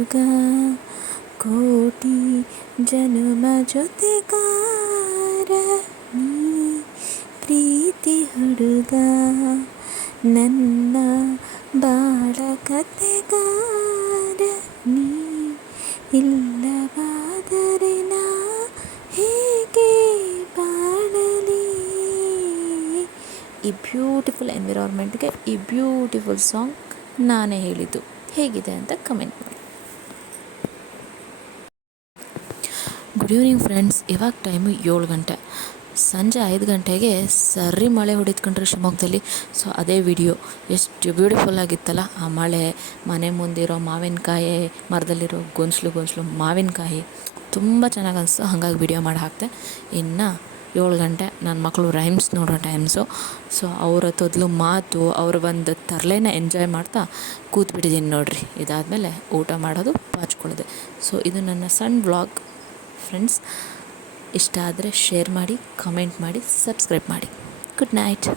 ಹುಡುಗ ಕೋಟಿ ಜನುಮ ಜೊತೆಗಾರ ನೀ ಪ್ರೀತಿ ಹುಡುಗ ನನ್ನ ಬಾಳ ಕತೆಗಾರ ನೀ ಇಲ್ಲವಾದರೆ ನಾ ಹೇಗೆ ಬಾಳಲಿ. ಈ ಬ್ಯೂಟಿಫುಲ್ ಎನ್ವಿರಾನ್ಮೆಂಟ್ಗೆ ಈ ಬ್ಯೂಟಿಫುಲ್ ಸಾಂಗ್ ನಾನೇ ಹೇಳಿದ್ದು. ಹೇಗಿದೆ ಅಂತ ಕಮೆಂಟ್ ಮಾಡಿ. Good evening friends. ಇವಾಗ ಟೈಮು 7 ಗಂಟೆ. ಸಂಜೆ 5 ಗಂಟೆಗೆ ಸರ್ರಿ ಮಳೆ ಹೊಡಿತ್ಕೊಂಡ್ರೆ ಶಿವಮೊಗ್ಗದಲ್ಲಿ. ಸೊ ಅದೇ ವಿಡಿಯೋ ಎಷ್ಟು ಬ್ಯೂಟಿಫುಲ್ ಆಗಿತ್ತಲ್ಲ. ಆ ಮಳೆ, ಮನೆ ಮುಂದಿರೋ ಮಾವಿನಕಾಯಿ, ಮರದಲ್ಲಿರೋ ಗೊಂಚಲು ಮಾವಿನಕಾಯಿ ತುಂಬ ಚೆನ್ನಾಗಿ ಅನಿಸ್ತು. ಹಾಗಾಗಿ ವಿಡಿಯೋ ಮಾಡಿ ಹಾಕಿದೆ. ಇನ್ನು 7 ಗಂಟೆ ನನ್ನ ಮಕ್ಕಳು ರೈಮ್ಸ್ ನೋಡೋ ಟೈಮ್ಸು. ಸೊ ಅವರ ತೊದಲು ಮಾತು, ಅವ್ರ ಒಂದು ತರಲೆನ ಎಂಜಾಯ್ ಮಾಡ್ತಾ ಕೂತ್ಬಿಟ್ಟಿದ್ದೀನಿ ನೋಡಿರಿ. ಇದಾದಮೇಲೆ ಊಟ ಮಾಡೋದು, ಪಾಚ್ಕೊಳ್ಳೋದು. ಸೊ ಇದು ನನ್ನ ಸಣ್ಣ ವ್ಲಾಗ್ ಫ್ರೆಂಡ್ಸ್. ಇಷ್ಟ ಆದರೆ ಶೇರ್ ಮಾಡಿ, ಕಮೆಂಟ್ ಮಾಡಿ, ಸಬ್ಸ್ಕ್ರೈಬ್ ಮಾಡಿ. Good night.